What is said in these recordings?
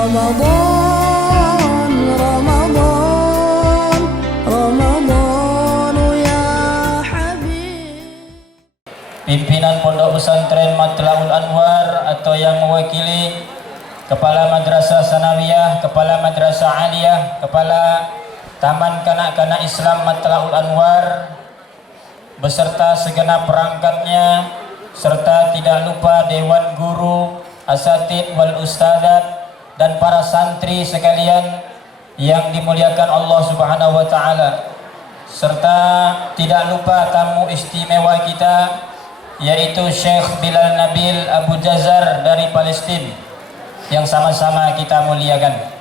رمضان رمضان رمضان يا حبيب. Pimpinan Pondok Pesantren Matlaul Anwar atau yang mewakili Kepala Madrasah Sanawiyah, Kepala Madrasah Aliyah, Kepala Taman Kanak-kanak Islam Matlaul Anwar beserta segenap perangkatnya, serta tidak lupa Dewan Guru, Asatid wal Ustadzat dan para santri sekalian yang dimuliakan Allah Subhanahu wa taala, serta tidak lupa tamu istimewa kita yaitu Syekh Bilal Nabil Abu Jazar dari Palestina yang sama-sama kita muliakan.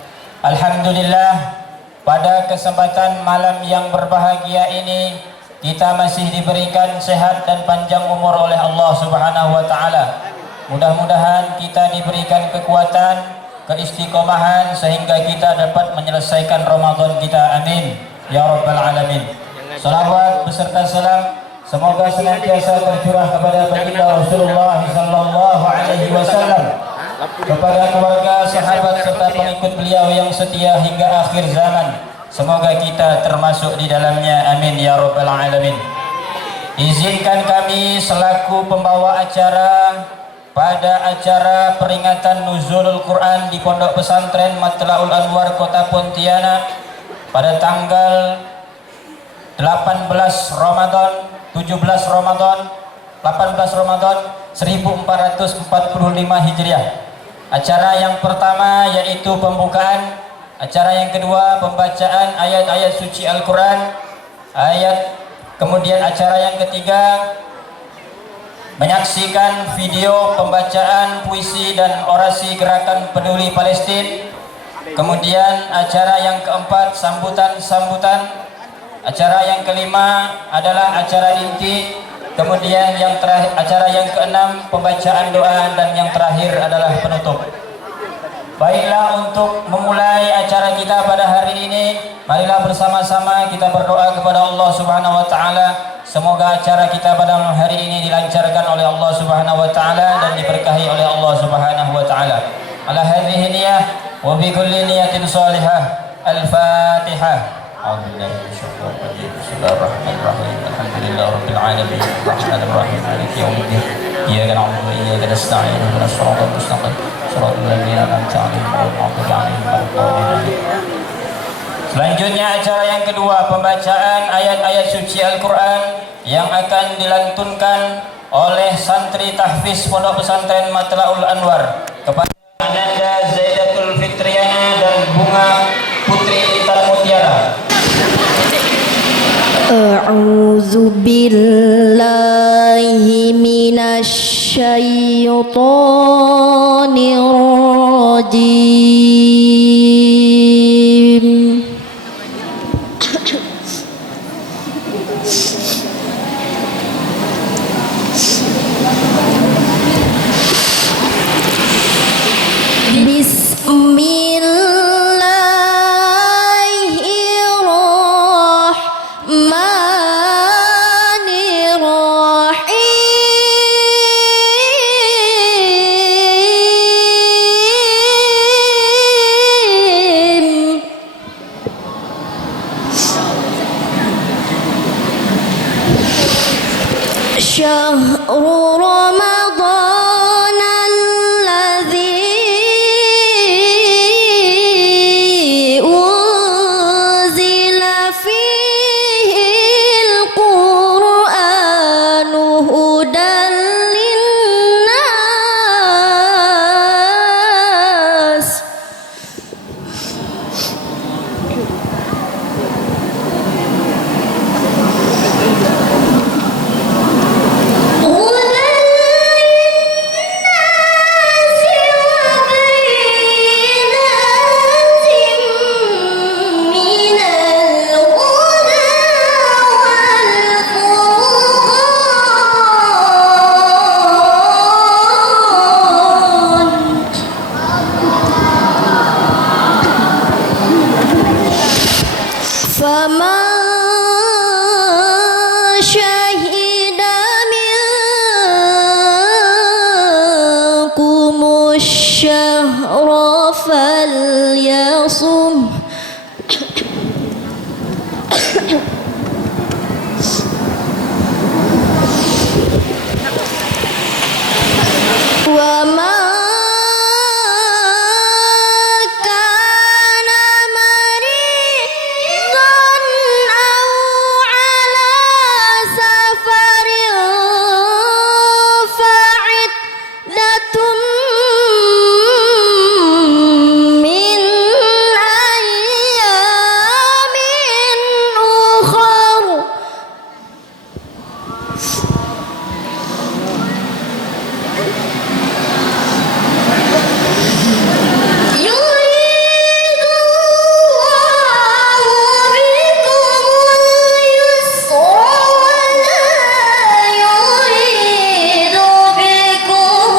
Alhamdulillah, pada kesempatan malam yang berbahagia ini kita masih diberikan sehat dan panjang umur oleh Allah Subhanahu wa taala. Mudah-mudahan kita diberikan kekuatan, keistiqomahan sehingga kita dapat menyelesaikan Ramadan kita. Amin ya rabbal alamin. Salawat beserta salam semoga senantiasa tercurah kepada baginda Rasulullah sallallahu alaihi wasallam, kepada keluarga, sahabat serta pengikut beliau yang setia hingga akhir zaman. Semoga kita termasuk di dalamnya. Amin ya rabbal alamin. Izinkan kami selaku pembawa acara pada acara peringatan Nuzulul Quran di Pondok Pesantren Matlaul Anwar Kota Pontianak pada tanggal 18 Ramadan 1445 Hijriah. Acara yang pertama yaitu pembukaan, acara yang kedua pembacaan ayat-ayat suci Al-Quran, kemudian acara yang ketiga menyaksikan video pembacaan puisi dan orasi gerakan peduli Palestina. Kemudian acara yang keempat sambutan. Acara yang kelima adalah acara inti. Kemudian yang terakhir, acara yang keenam pembacaan doa, dan yang terakhir adalah penutup. Baiklah, untuk memulai acara kita pada hari ini, marilah bersama-sama kita berdoa kepada Allah Subhanahu wa taala. Semoga acara kita pada malam hari ini dilancarkan oleh Allah Subhanahu wa taala dan diberkahi oleh Allah Subhanahu wa taala. Ala hadhihi niyah wa bi kulli niyatin shalihah. Al-Fatihah. A'udzubillahi minasyaitonir rajim. Bismillahirrahmanirrahim. Alhamdulillahirabbil alamin. Arrahmanirrahim. Maliki yaumiddin. Iyyaka na'budu wa iyyaka nasta'in. Ihdinas siratal mustaqim. Shiratal ladzina an'amta 'alaihim ghairil maghdubi 'alaihim waladdallin. Selanjutnya acara yang kedua pembacaan ayat-ayat suci Al-Quran yang akan dilantunkan oleh santri tahfiz Pondok Pesantren Matlaul Anwar kepada Ananda Zaidatul Fitriana dan Bunga Putri Intan Mutiara. A'udzu billahi minasy syaithanir rajim. Syahrul Ramadan alladzi unzila fihil Qur'anu hudan linnas. الشهر فليصم وما كان مريضا أو على سفر فعدة من أيام أخر يريد الله بكم اليسر ولا يريد بكم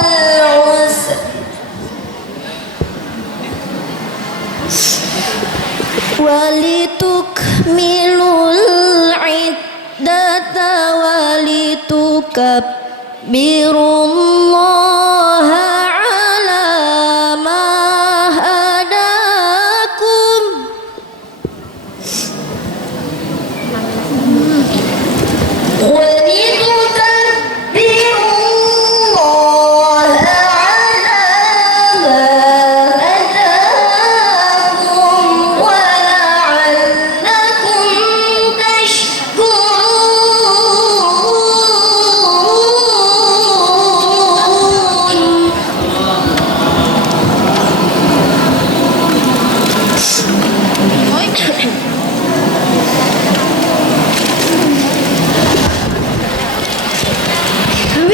العسر ولتكملوا العدة ولتكبروا الله على ما هداكم ولتكبروا الله على ما هداكم ولعلكم تشكرون.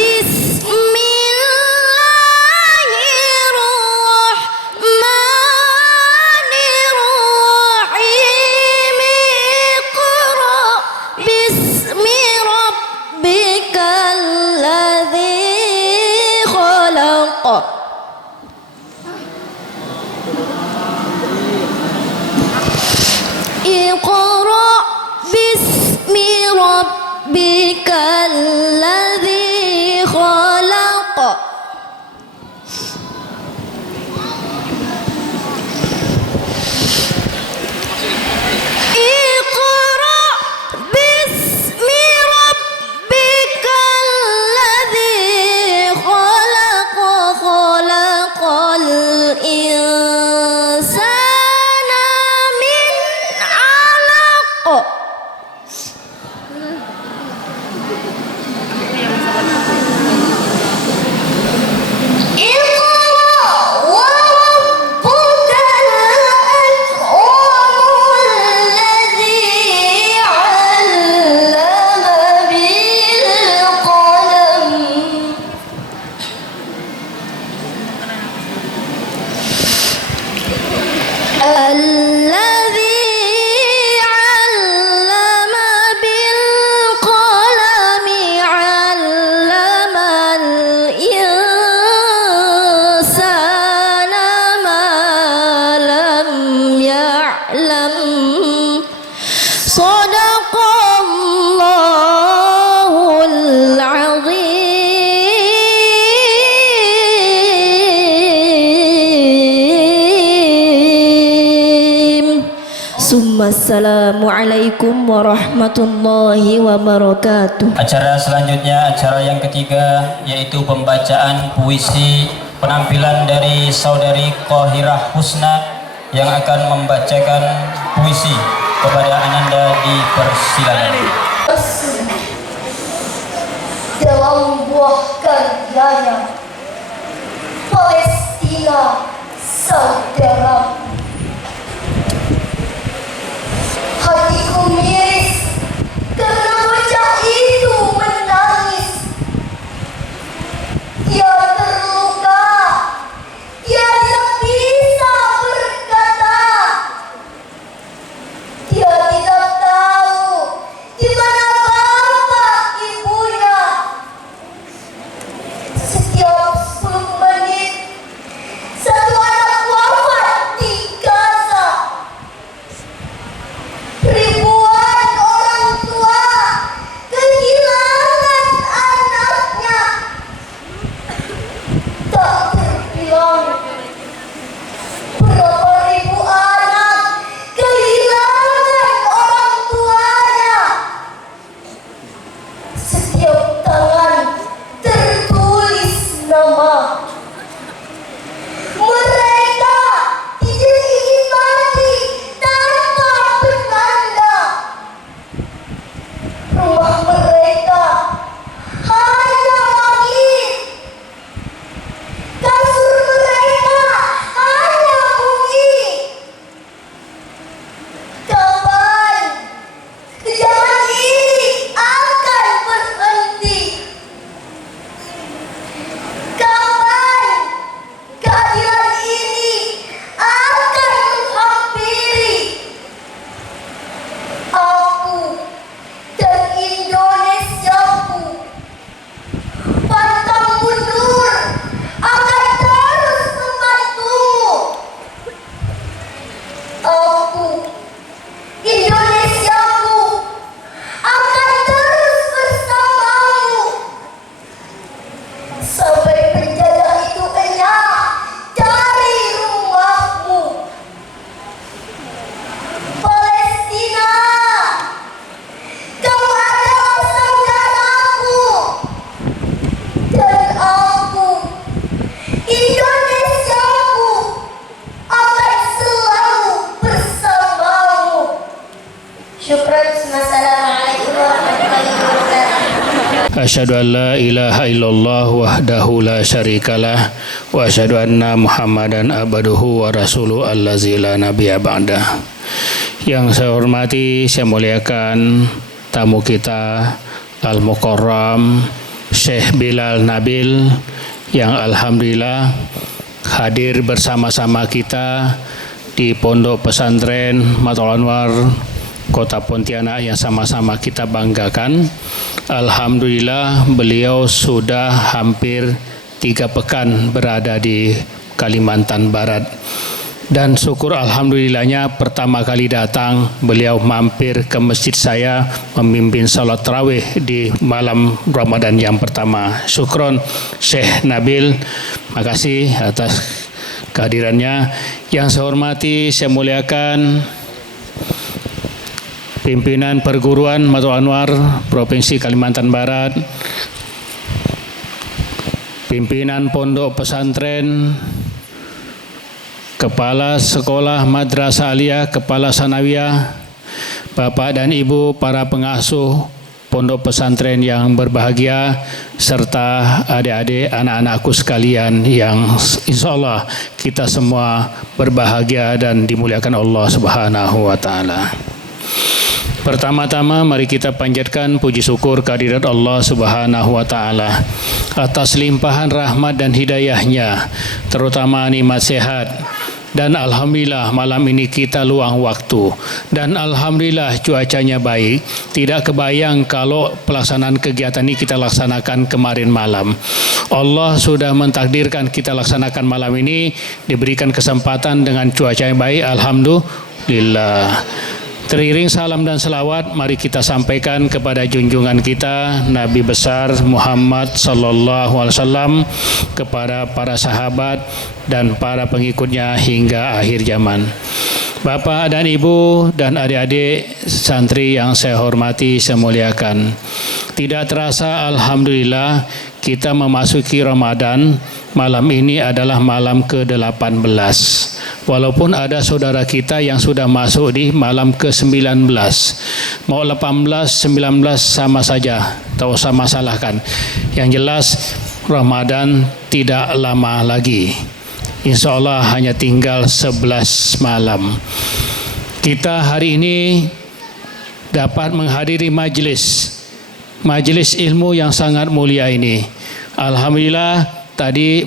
بسم الله الرحمن الرحيم اقرأ باسم ربك الذي خلق اقرأ باسم ربك الذي خلق اقرأ باسم ربك الذي خلق خلق الإنسان من علق اقرأ وربك الأكرم الذي علم بالقلم الذي علم بالقلم علم الإنسان ما لم يعلم صدق الله العظيم ثم السلام عليكم ورحمة الله وبركاته. Acara selanjutnya, acara yang ketiga, yaitu pembacaan puisi penampilan dari saudari Qahirah Husna yang akan membacakan puisi kepada Ananda. Dipersilakan. Dalam buah karyanya, Palestina saudara. Hatiku miris karena bocah itu menangis. Dia terluka, dia tidak bisa berkata. Dia tidak tahu di mana bapak ibunya. Setiap 10 menit satu anak wafat Asyhadu an la ilaha illallah wahdahu la syarikalah wa asyhadu anna Muhammadan abduhu wa rasuluhu allazi la nabiyya ba'dah. Yang saya hormati, saya muliakan tamu kita Al-Mukarram Syekh Bilal Nabil yang alhamdulillah hadir bersama-sama kita di Pondok Pesantren Matul Anwar Kota Pontianak yang sama-sama kita banggakan. Alhamdulillah beliau sudah hampir 3 pekan berada di Kalimantan Barat. Dan syukur alhamdulillahnya pertama kali datang beliau mampir ke masjid saya memimpin salat tarawih di malam Ramadan yang pertama. Syukron Syekh Nabil, makasih atas kehadirannya. Yang saya hormati, saya muliakan pimpinan perguruan Matul Anwar Provinsi Kalimantan Barat, pimpinan pondok pesantren, kepala sekolah madrasah aliyah, kepala sanawiyah, bapak dan ibu para pengasuh pondok pesantren yang berbahagia, serta adik-adik anak-anakku sekalian yang insya Allah kita semua berbahagia dan dimuliakan Allah Subhanahu wa Ta'ala. Pertama-tama mari kita panjatkan puji syukur kehadirat Allah Subhanahu wa Ta'ala atas limpahan rahmat dan hidayahnya, terutama nikmat sehat. Dan alhamdulillah malam ini kita luang waktu dan alhamdulillah cuacanya baik. Tidak kebayang kalau pelaksanaan kegiatan ini kita laksanakan kemarin malam. Allah sudah mentakdirkan kita laksanakan malam ini, diberikan kesempatan dengan cuaca yang baik, alhamdulillah. Teriring salam dan selawat, mari kita sampaikan kepada junjungan kita Nabi besar Muhammad sallallahu alaihi wasallam, kepada para sahabat dan para pengikutnya hingga akhir zaman. Bapak dan Ibu dan adik-adik santri yang saya hormati, saya muliakan. Tidak terasa alhamdulillah kita memasuki Ramadan. Malam ini adalah malam ke-18. Walaupun ada saudara kita yang sudah masuk di malam ke-19. Mau 18, 19 sama saja, tak usah masalahkan. Yang jelas Ramadan tidak lama lagi. Insya Allah hanya tinggal 11 malam. Kita hari ini dapat menghadiri majelis ilmu yang sangat mulia ini. Alhamdulillah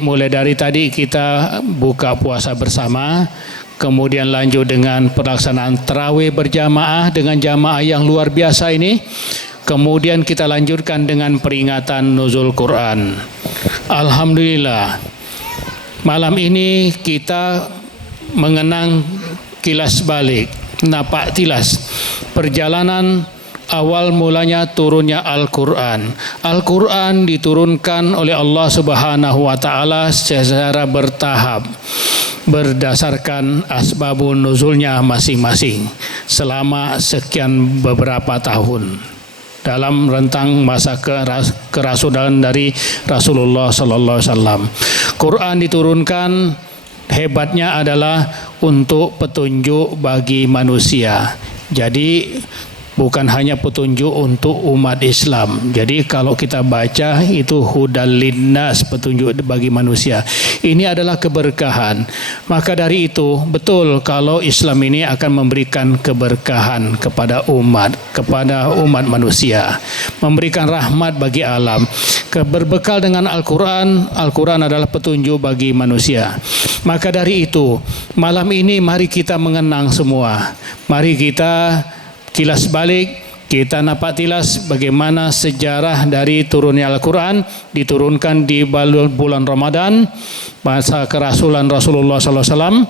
mulai dari tadi kita buka puasa bersama, kemudian lanjut dengan pelaksanaan tarawih berjamaah dengan jamaah yang luar biasa ini. Kemudian kita lanjutkan dengan peringatan nuzul Quran. Alhamdulillah malam ini kita mengenang kilas balik, napak tilas perjalanan awal mulanya turunnya Al-Quran. Al-Quran diturunkan oleh Allah Subhanahu wa Ta'ala secara bertahap berdasarkan asbabun nuzulnya masing-masing selama sekian beberapa tahun dalam rentang masa kerasulan dari Rasulullah sallallahu alaihi wasallam. Quran diturunkan, hebatnya adalah untuk petunjuk bagi manusia. Jadi bukan hanya petunjuk untuk umat Islam. Jadi kalau kita baca itu hudal linnas, petunjuk bagi manusia. Ini adalah keberkahan. Maka dari itu betul kalau Islam ini akan memberikan keberkahan kepada umat manusia, memberikan rahmat bagi alam. Berbekal dengan Al-Quran, Al-Quran adalah petunjuk bagi manusia. Maka dari itu malam ini mari kita mengenang semua. Mari kita kilas balik, kita napak tilas bagaimana sejarah dari turunnya Al-Quran. Diturunkan di bulan Ramadan, masa kerasulan Rasulullah SAW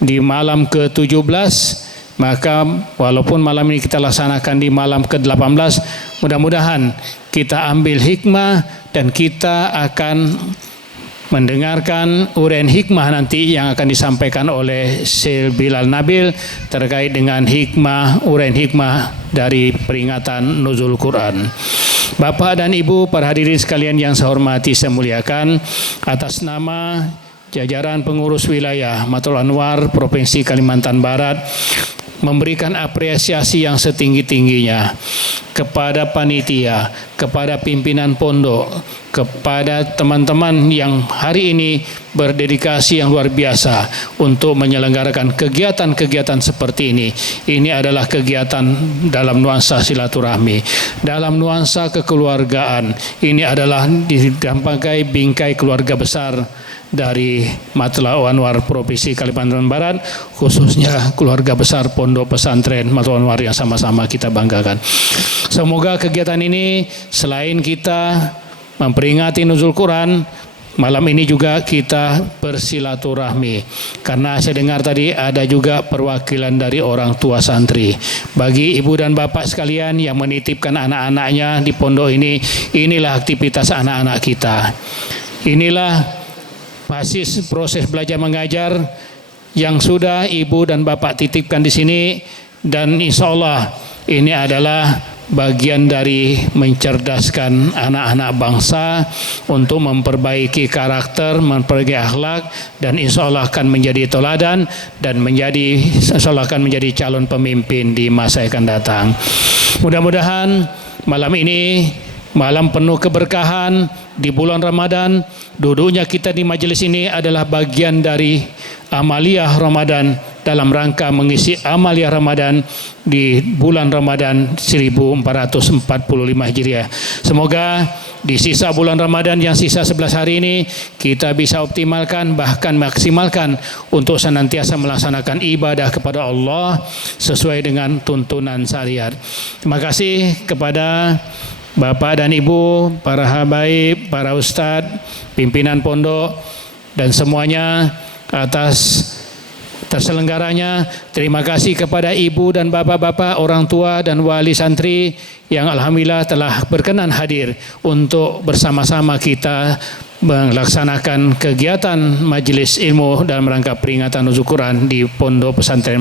di malam ke-17. Maka walaupun malam ini kita laksanakan di malam ke-18, mudah-mudahan kita ambil hikmah dan kita akan mendengarkan uraian hikmah nanti yang akan disampaikan oleh Syekh Bilal Nabil terkait dengan uraian hikmah dari peringatan nuzul Quran. Bapak dan Ibu para hadirin sekalian yang saya hormati, saya muliakan, atas nama jajaran pengurus wilayah Matul Anwar Provinsi Kalimantan Barat, memberikan apresiasi yang setinggi-tingginya kepada panitia, kepada pimpinan pondok, kepada teman-teman yang hari ini berdedikasi yang luar biasa untuk menyelenggarakan kegiatan-kegiatan seperti ini. Ini adalah kegiatan dalam nuansa silaturahmi, dalam nuansa kekeluargaan. Ini adalah didampingi bingkai keluarga besar dari Matlaul Anwar Provinsi Kalimantan Barat, khususnya keluarga besar Pondok Pesantren Matlaul Anwar yang sama-sama kita banggakan. Semoga kegiatan ini selain kita memperingati nuzul Quran, malam ini juga kita bersilaturahmi, karena saya dengar tadi ada juga perwakilan dari orang tua santri. Bagi ibu dan bapak sekalian yang menitipkan anak-anaknya di pondok ini, inilah aktivitas anak-anak kita. Inilah proses belajar mengajar yang sudah ibu dan bapak titipkan di sini, dan insya Allah ini adalah bagian dari mencerdaskan anak-anak bangsa untuk memperbaiki karakter, memperbaiki akhlak, dan insya Allah akan menjadi teladan dan insya Allah akan menjadi calon pemimpin di masa yang akan datang. Mudah-mudahan malam ini malam penuh keberkahan di bulan Ramadan. Duduknya kita di majelis ini adalah bagian dari amaliyah Ramadan dalam rangka mengisi amaliyah Ramadan di bulan Ramadan 1445 Hijriah. Semoga di sisa bulan Ramadan yang sisa 11 hari ini kita bisa optimalkan, bahkan maksimalkan untuk senantiasa melaksanakan ibadah kepada Allah sesuai dengan tuntunan syariat. Terima kasih kepada Bapak dan Ibu, para habaib, para ustadz, pimpinan pondok, dan semuanya atas terselenggaranya. Terima kasih kepada ibu dan bapak-bapak, orang tua dan wali santri yang alhamdulillah telah berkenan hadir untuk bersama-sama kita melaksanakan kegiatan majelis ilmu dalam rangka peringatan nuzul Quran di Pondok Pesantren.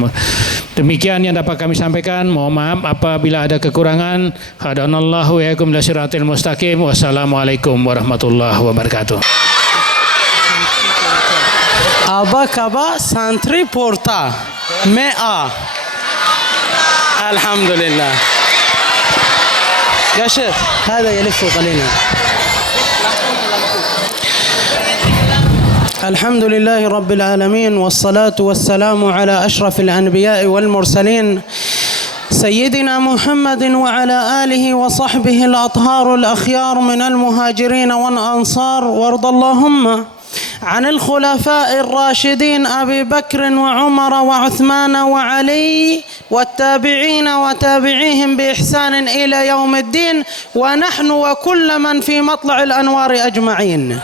Demikian yang dapat kami sampaikan. Mohon maaf apabila ada kekurangan. Hadanallahu wa iyyakum ila siratal mustaqim. Wassalamualaikum warahmatullahi wabarakatuh. Aba kaba santri porta mea. Alhamdulillah. يا شيخ هذا يلف قليلا. الحمد لله رب العالمين، والصلاة والسلام على أشرف الأنبياء والمرسلين سيدنا محمد وعلى آله وصحبه الأطهار الأخيار من المهاجرين والأنصار، وارض اللهم عن الخلفاء الراشدين أبي بكر وعمر وعثمان وعلي والتابعين وتابعيهم بإحسان إلى يوم الدين، ونحن وكل من في مطلع الأنوار أجمعين.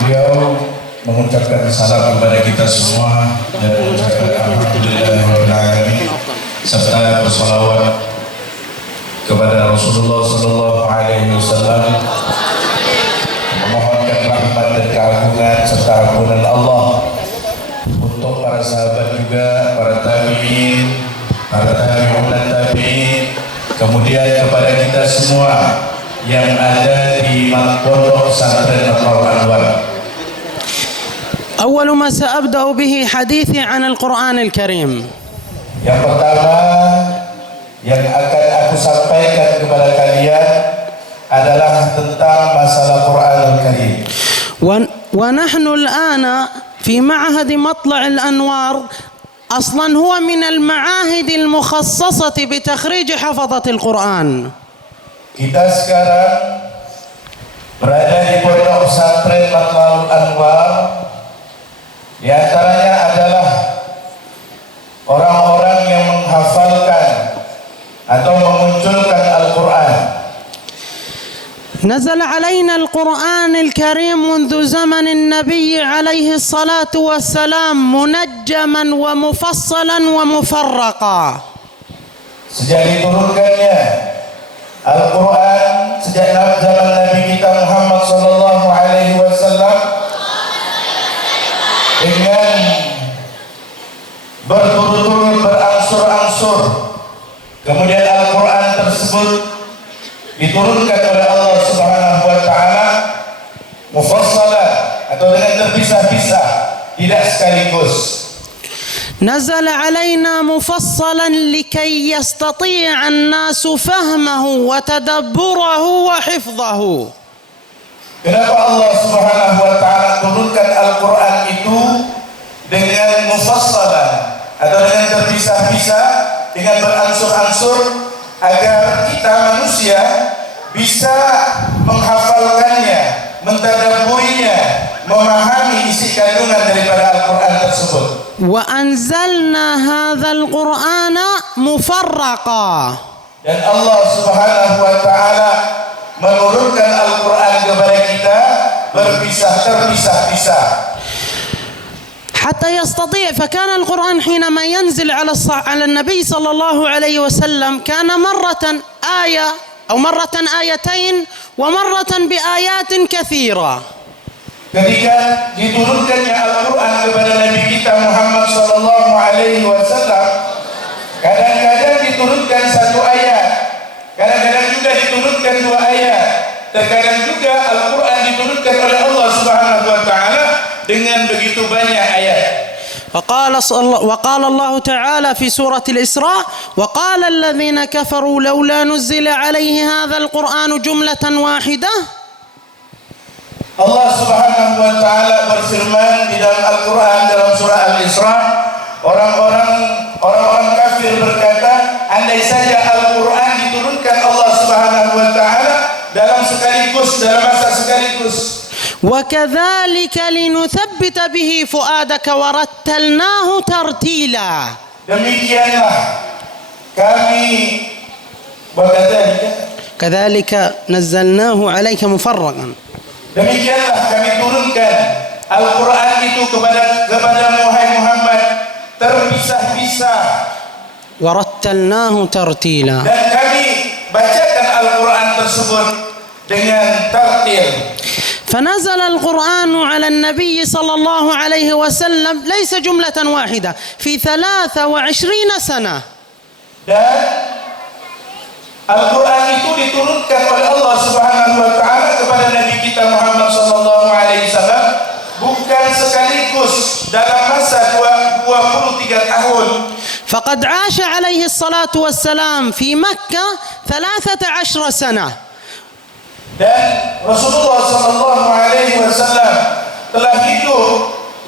Beliau mengucapkan salam kepada kita semua dan mengucapkan alhamdulillahirrahmanirrahim serta bersalawat kepada Rasulullah sallallahu alaihi wasallam, memohonkan rahmat dan keagungan serta ampunan Allah untuk para sahabat juga, para tabi'in, para tabi'un dan tabi'in, kemudian kepada kita semua yang ada di Pondok Pesantren Matlaul Anwar. أول ما سأبدأ به حديثي عن القرآن الكريم. Yang pertama yang akan aku sampaikan kepada kalian adalah tentang masalah Quran Al-Karim. ونحن الآن في معهد مطلع الأنوار، أصلا هو من المعاهد المخصصة بتخريج حفظة القرآن. Kita sekarang berada di Pondok Pesantren Matlaul Anwar. Di antaranya adalah orang-orang yang menghafalkan atau memunculkan Al-Quran. نزل علينا القرآن الكريم منذ زمن النبي عليه الصلاة والسلام منجما ومفصلا ومفرقا. Sejak diturunkannya Al-Quran sejak zaman Nabi kita Muhammad sallallahu alaihi wasallam dengan berturut-turut berangsur-angsur, kemudian Al-Quran tersebut diturunkan oleh Allah Subhanahu wa taala mufassalan atau dengan terpisah-pisah, tidak sekaligus. نزل علينا مفصلا لكي يستطيع الناس فهمه وتدبره وحفظه. Kenapa Allah Subhanahu wa taala turunkan Al-Qur'an itu dengan mufassalan atau dengan terpisah-pisah, dengan beransur-ansur agar kita manusia bisa menghafalkannya, mentadabburinya, memahami isi kandungan daripada Al-Qur'an tersebut. وأنزلنا هذا القرآن مفرقا. Dan Allah Subhanahu wa taala menurunkan Al-Qur'an kepada kita terpisah-pisah. حتى يستطيع، فكان القرآن حينما ينزل على النبي صلى الله عليه وسلم كان مرة آية أو مرة آيتين ومرة بآيات كثيرة. Ketika diturunkannya Al-Quran kepada Nabi kita Muhammad sallallahu alaihi wasallam, kadang-kadang diturunkan satu ayat, kadang-kadang juga diturunkan dua ayat, terkadang juga Al-Quran diturunkan oleh Allah Subhanahu wa taala dengan begitu banyak ayat. وقال الله تعالى في سورة الإسراء: وقال الذين كفروا لولا نزل عليه هذا القرآن جملة واحدة. Allah Subhanahu wa taala berfirman di dalam Al-Quran dalam surah Al-Isra, orang-orang kafir berkata, andai saja Al-Quran diturunkan Allah Subhanahu wa taala dalam masa sekaligus. وكذلك لنثبت به فؤادك ورتلناه ترتيلا. Demikianlah kami كذلك نزلناه عليك مفرقا. Demikianlah kami turunkan Al-Quran itu kepada Muhammad terpisah-pisah. ورتلناه ترتيلا. Dan kami bacakan Al-Quran tersebut dengan tartil. فنزل القرآن على النبي صلى الله عليه وسلم ليس جملة واحدة في 23 سنة. Dan Al-Quran itu diturunkan oleh Allah Subhanahu wa taala kepada Nabi kita Muhammad sallallahu alaihi wasallam bukan sekaligus dalam masa 23 tahun. فقد عاش عليه الصلاة والسلام في مكة 13 سنة. Dan Rasulullah sallallahu alaihi wasallam telah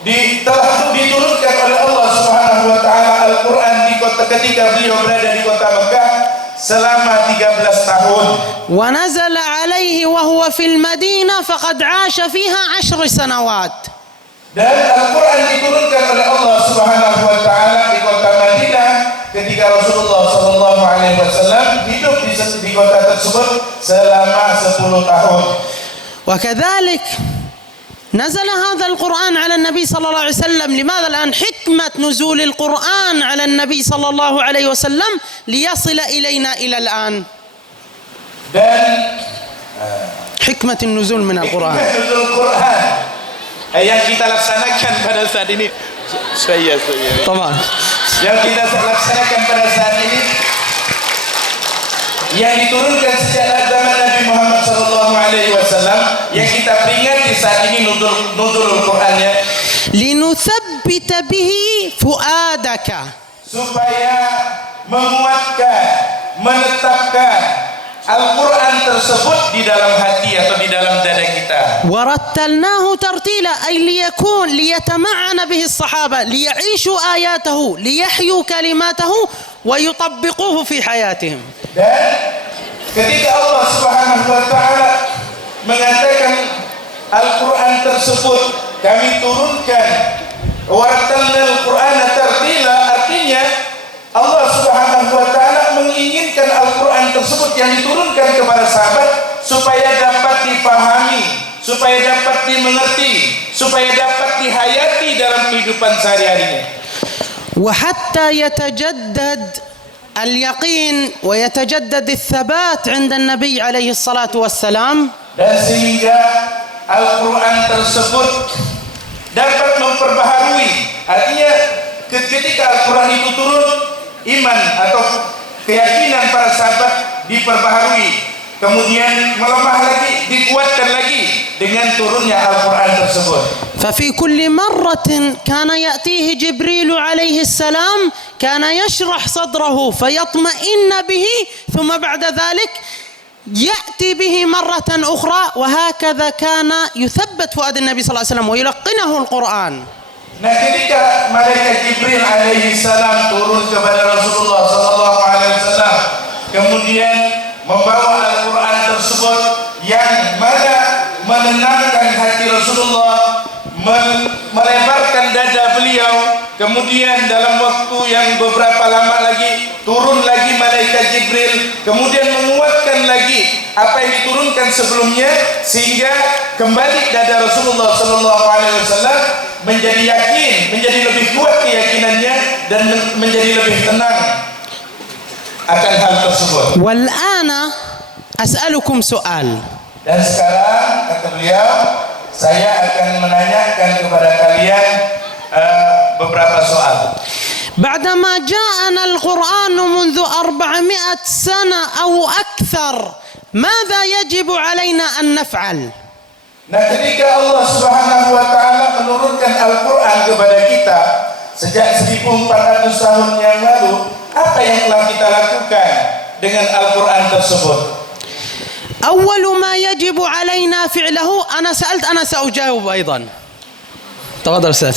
diturunkan oleh Allah Subhanahu wa taala Al-Quran ketika beliau berada di kota Mekah selama 13 tahun. ونزل عليه وهو في المدينة فقد عاش فيها 10 سنوات. Dan Al-Quran diturunkan oleh Allah Subhanahu wa taala di kota Madinah ketika Rasulullah sallallahu alaihi wasallam hidup di kota tersebut selama 10 tahun. وكذلك نزل هذا القرآن على النبي صلى الله عليه وسلم. لماذا الآن حكمة نزول القرآن على النبي صلى الله عليه وسلم ليصل إلينا إلى الآن؟ Dan حكمة النزول من القرآن yang kita laksanakan pada saat ini طبعا yang kita laksanakan pada saat ini yang diturunkan sejak zaman Nabi Muhammad sallallahu alaihi wasallam yang kita peringati saat ini nuzulul Qur'annya لنثبت به فؤادك supaya menguatkan, menetapkan Al-Quran tersebut di dalam hati atau di dalam dada kita. ورتلناه ترتيلا أي ليتمعن به الصحابة ليعيشوا آياته ليحيوا كلماته ويطبقوه في حياتهم. Dan ketika Allah Subhanahu wa taala mengatakan Al-Quran tersebut kami turunkan warattalnal Qur'ana tartila, artinya Allah Subhanahu wa taala menginginkan Al-Quran tersebut yang diturunkan kepada sahabat supaya dapat dipahami, supaya dapat dimengerti, supaya dapat dihayati dalam kehidupan sehari-harinya. وحتى يتجدد اليقين ويتجدد الثبات عند النبي عليه الصلاة والسلام. Dan sehingga Al-Quran tersebut dapat memperbaharui, artinya ketika Al-Quran itu turun, iman atau keyakinan para sahabat diperbaharui, kemudian melemah lagi, dikuatkan lagi dengan turunnya Al-Quran tersebut. ففي كل مرة كان يأتيه جبريل عليه السلام كان يشرح صدره فيطمئن به ثم بعد ذلك يأتي به مرة أخرى وهكذا كان يثبت فؤاد النبي صلى الله عليه وسلم ويلقنه القرآن. Nah, ketika malaikat Jibril alaihi salam turun kepada Rasulullah sallallahu alaihi wasallam, kemudian membawa Al-Qur'an tersebut yang mana menenangkan hati Rasulullah, melebarkan dada beliau, kemudian dalam waktu yang beberapa lama lagi turun lagi malaikat Jibril, kemudian menguatkan lagi apa yang diturunkan sebelumnya, sehingga kembali dada Rasulullah sallallahu alaihi wasallam menjadi yakin, menjadi lebih kuat keyakinannya dan menjadi lebih tenang akan hal tersebut. والآن أسألكم سؤال. Dan sekarang kata beliau, saya akan menanyakan kepada kalian beberapa soal. بعدما جاءنا القرآن منذ 400 سنة أو أكثر ماذا يجب علينا أن نفعل؟ Nah, ketika Allah Subhanahu wa taala menurunkan Al-Qur'an kepada kita sejak 1400 tahun yang lalu, apa yang telah kita lakukan dengan Al-Qur'an tersebut? أول ما يجب علينا فعله أنا سألت أنا سأجاوب أيضا. تفضل أستاذ.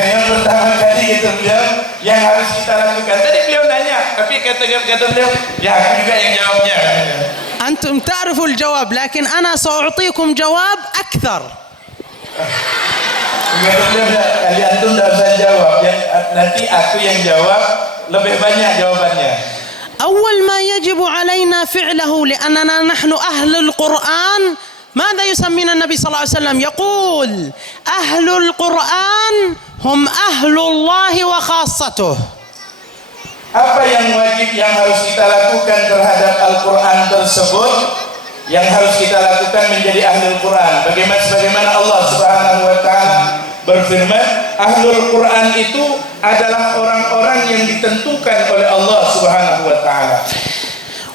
Yang pertama kali kata beliau yang harus kita lakukan. Tadi beliau nanya, tapi kata beliau, ya aku juga yang jawabnya. أنتم تعرفوا الجواب لكن أنا سأعطيكم جواب أكثر. Kata beliau, kalian tuh tidak usah jawab, nanti aku yang jawab, lebih banyak jawabannya. أول ما يجب علينا فعله لأننا نحن أهل القرآن ماذا يسمينا النبي صلى الله عليه وسلم؟ يقول أهل القرآن هم أهل الله وخاصته. Apa yang wajib yang harus kita lakukan terhadap Al-Quran tersebut, yang harus kita lakukan menjadi ahli Al-Quran? Sebagaimana Allah Subhanahu wa taala berfirman, ahlul Quran itu adalah orang-orang yang ditentukan oleh Allah Subhanahu wa taala.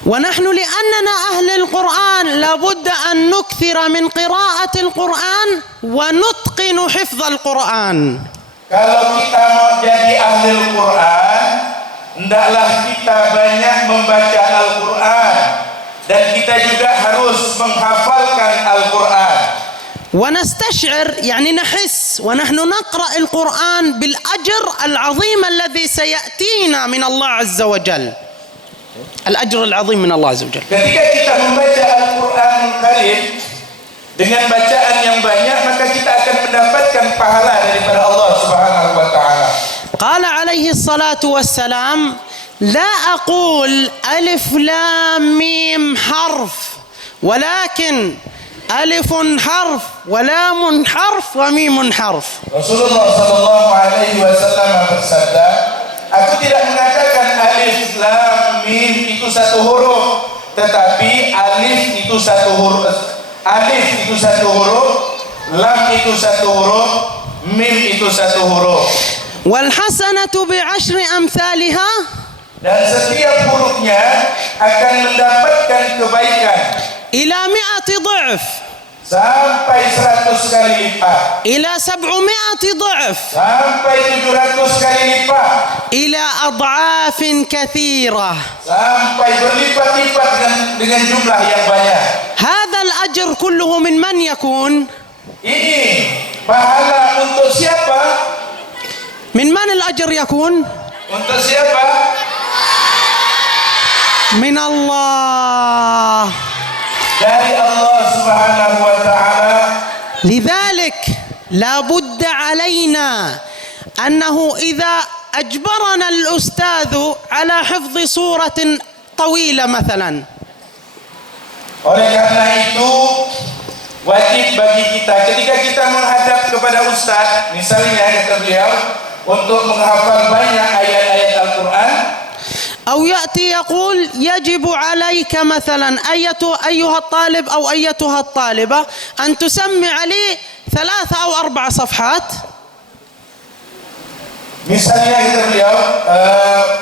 ونحن لأننا أهل القرآن لابد أن نكثر من قراءة القرآن ونتقن حفظ القرآن. Kalau kita mau jadi ahli Al-Quran, hendaklah kita banyak membaca Al-Quran dan kita juga harus menghafalkan Al-Quran. ونستشعر يعني نحس ونحن نقرأ القرآن بالأجر العظيم الذي سيأتينا من الله عز وجل. الأجر العظيم من الله عز وجل. Ketika kita membaca Al-Quran Karim dengan bacaan yang banyak, maka kita akan mendapatkan pahala daripada Allah Subhanahu wa taala. قال عليه الصلاة والسلام لا أقول ألف لام ميم حرف ولكن ألف حرف ولام حرف وميم حرف. Rasulullah sallallahu alaihi wasallam bersabda, aku tidak mengatakan alif lam mim itu satu huruf, tetapi alif itu satu huruf, lam itu satu huruf, mim itu satu huruf. والحسنة بعشر أمثالها. Dan setiap hurufnya akan mendapatkan kebaikan إلى 100 ضعف. sampai 100 kali lipat. إلى 700 ضعف. Sampai 700 kali lipat. إلى أضعاف كثيرة. Sampai berlipat-lipat dengan jumlah yang banyak. هذا الأجر كله من يكون؟ Ini pahala untuk siapa? من الأجر يكون؟ Untuk siapa? من الله. Dari Allah Subhanahu wa taala. لذلك لا بد علينا أنه إذا أجبرنا الأستاذ على حفظ سورة طويلة مثلا. Oleh karena itu wajib bagi kita ketika kita menghadap kepada ustaz, misalnya kata beliau, untuk menghafal banyak ayat-ayat Al-Quran, أو يأتي يقول يجب عليك مثلا أيها الطالب أو أيتها الطالبة أن تسمع لي 3 أو 4 صفحات. misalnya kata beliau,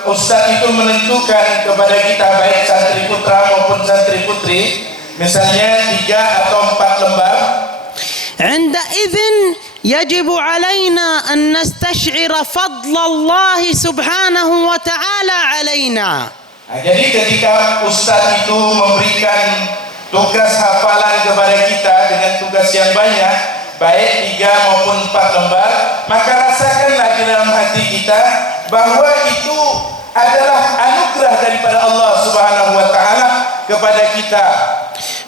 ustaz itu menentukan kepada kita baik santri putra maupun santri putri, misalnya 3 atau 4 lembar. عندئذ يجب علينا أن نستشعر فضل الله سبحانه وتعالى علينا. Jadi ketika Ustadz itu memberikan tugas hafalan kepada kita dengan tugas yang banyak, baik 3 maupun 4 lembar, maka rasakanlah di dalam hati kita bahwa itu adalah anugerah daripada Allah Subhanahu wa taala kepada kita.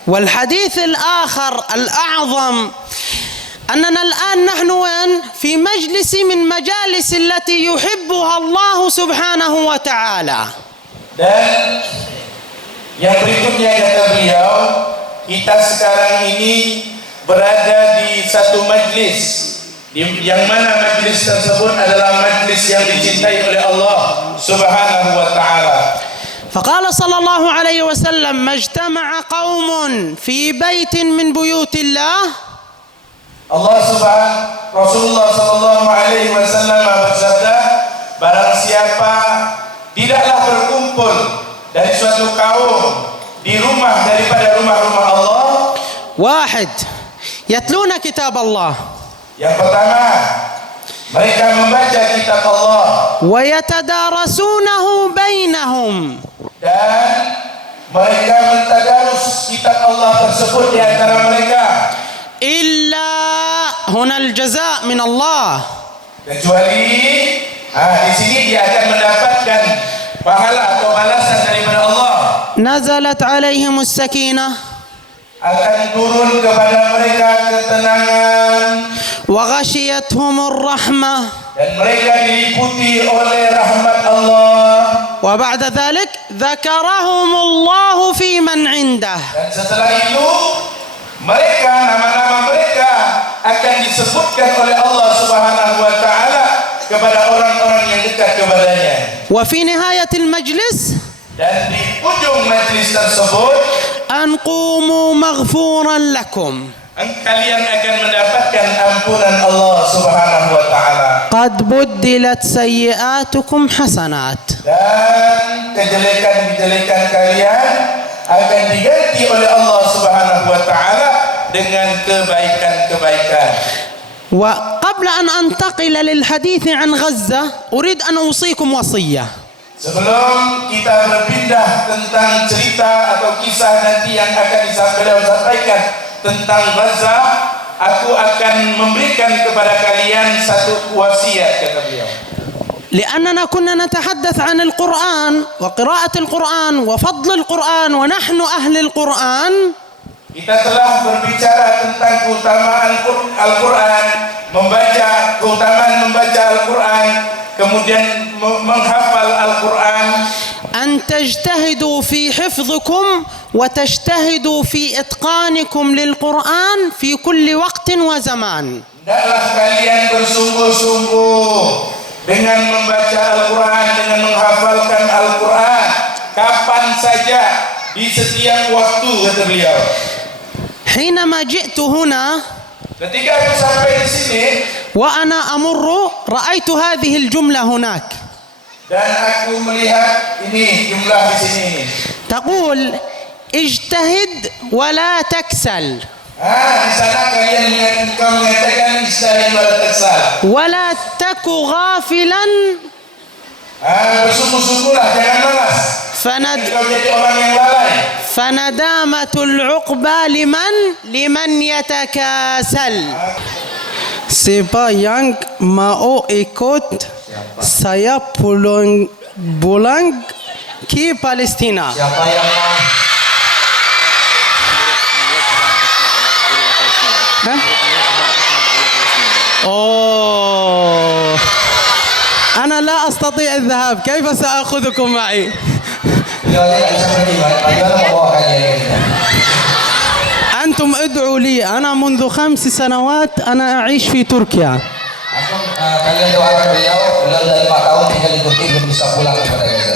والحديث الآخر الأعظم أننا الآن نحن وين؟ في مجلس من مجالس التي يحبها الله سبحانه وتعالى. Dan yang berikutnya kata beliau, kita sekarang ini berada di satu majlis yang mana majlis tersebut adalah majlis yang dicintai oleh Allah Subhanahu wa taala. فقال صلى الله عليه وسلم: ما اجتمع قوم في بيت من بيوت الله. Rasulullah sallallahu alaihi wasallam bersabda, barang siapa tidaklah berkumpul dari suatu kaum di rumah daripada rumah-rumah Allah. واحد يتلون كتاب الله. Yang pertama, mereka membaca kitab Allah. ويتدارسونه بينهم. Dan mereka mentadarus kitab Allah tersebut di antara mereka. إلا هنا الجزاء من الله. Kecuali di sini dia akan mendapatkan pahala atau balasan daripada Allah. نزلت عليهم السكينة. Akan turun kepada mereka ketenangan. وغشيتهم الرحمة. Dan mereka diliputi oleh rahmat Allah. وبعد ذلك ذكرهم الله في من عنده. Dan setelah itu mereka, nama-nama mereka akan disebutkan oleh Allah Subhanahu wa taala kepada orang-orang yang dekat kepadanya. وفي نهاية المجلس Dan di ujung majlis tersebut, أن قوموا مغفورا لكم. kalian akan mendapatkan ampunan Allah Subhanahu wa taala. قد بدلت سيئاتكم حسنات. Dan kejelekan-kejelekan kalian akan diganti oleh Allah Subhanahu wa taala dengan kebaikan-kebaikan. وقبل أن أنتقل للحديث عن غزة أريد أن أوصيكم وصية. Sebelum kita berpindah tentang cerita atau kisah nanti yang akan disampaikan tentang Gaza, aku akan memberikan kepada kalian satu wasiat, kata beliau. لأننا كنا نتحدث عن القرآن وقراءة القرآن وفضل القرآن ونحن أهل القرآن. Kita telah berbicara tentang keutamaan Al-Quran, keutamaan membaca Al-Quran, kemudian menghafal Al-Quran. أن تجتهدوا في حفظكم وتجتهدوا في إتقانكم للقرآن في كل وقت وزمان. Hendaklah kalian bersungguh-sungguh dengan membaca Al-Quran, dengan menghafalkan Al-Quran kapan saja, di setiap waktu, kata beliau. حينما جئت هنا Ketika aku sampai di sini وأنا أمر رأيت هذه الجملة هناك dan aku melihat ini jumlah di sini. تقول: اجتهد ولا تكسل. Di sana kalian mengatakan ijtihad wala taksal. ولا تك غافلا. Bersungguh-sungguhlah, jangan malas. Kau jadi orang yang lalai. فندامة العقبى لمن يتكاسل. Siapa yang mau ikut saya pulang ke Palestina. Siapa yang أوه أنا لا أستطيع الذهاب، كيف سأخذكم معي؟ أنتم ادعوا لي. أنا منذ 5 سنوات أنا أعيش في تركيا. Kalian doakan beliau dari 4 tahun tinggal di Turki belum bisa pulang kepada Gaza.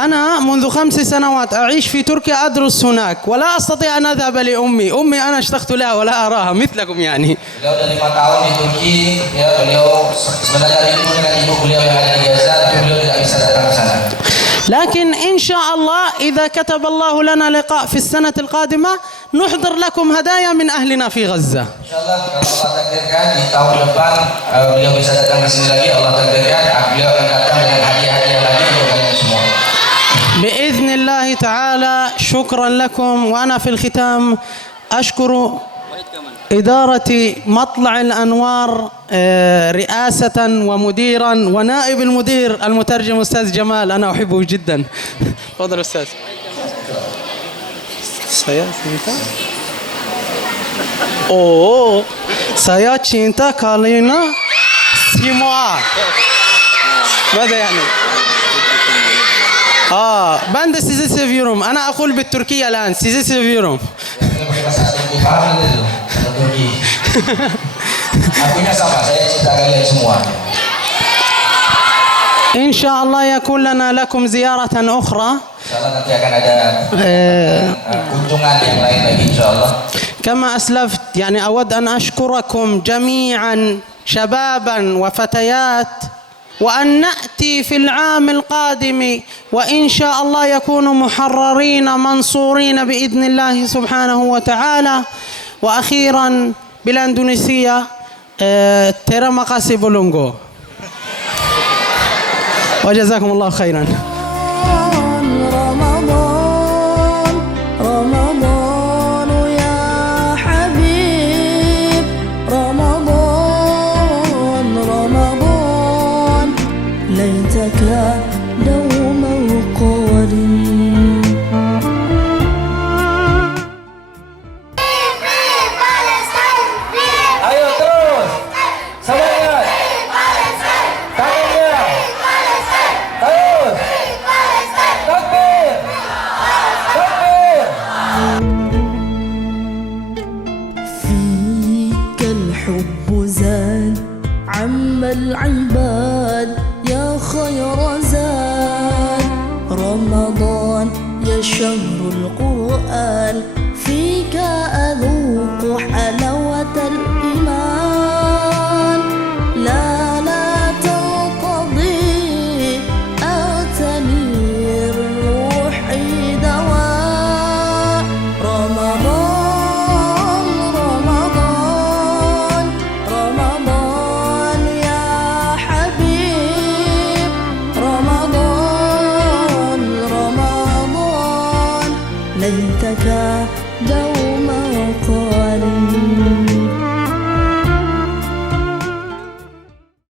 أنا منذ 5 سنوات أعيش في تركيا أدرس هناك ولا أستطيع أن أذهب لأمي. أمي أنا اشتقت لها ولا أراها مثلكم يعني. Beliau dari 5 tahun di Turki, ya beliau sebenarnya rindu dengan ibu beliau yang ada di Gaza, tapi beliau tidak bisa datang ke sana. لكن إن شاء الله إذا كتب الله لنا لقاء في السنة القادمة نحضر لكم هدايا من أهلنا في غزة. Insyaallah kalau Allah takdirkan di tahun depan beliau bisa datang ke sini lagi, Allah takdirkan beliau akan datang dengan hadiah-hadiah lagi untuk kalian semua. بإذن الله تعالى. شكرا لكم. وأنا في الختام أشكر إدارة مطلع الأنوار رئاسة ومديرا ونائب المدير المترجم أستاذ جمال، أنا أحبه جدا. تفضل أستاذ. saya cinta Kalina semua. ماذا يعني؟ بند sizi seviyorum. أنا أقول بالتركية الآن sizi seviyorum. Artinya sama, saya cinta kalian semua. إن شاء الله يكون لنا لكم زيارة أخرى. Insyaallah nanti akan ada kunjungan yang lain lagi insyaallah. كما أسلفت يعني أود أن أشكركم جميعا شبابا وفتيات، وأن نأتي في العام القادم وإن شاء الله يكون محررين منصورين بإذن الله سبحانه وتعالى. وأخيرا بالأندونيسية terima kasih بولونغو. وجزاكم الله خيرا. رمضان رمضان يا حبيب، رمضان رمضان ليتك دوما قريب. Ayo terus. Semangat. Tangannya. Terus. Takbir. Takbir. فيك الحب زاد عم العباد يا خير زاد، رمضان يا شهر القرآن، فيك أذوق حلاوة الإيمان. لا تنقضي أغتني الروح دواء. رمضان رمضان رمضان يا حبيب، رمضان رمضان ليتك دوما قريب.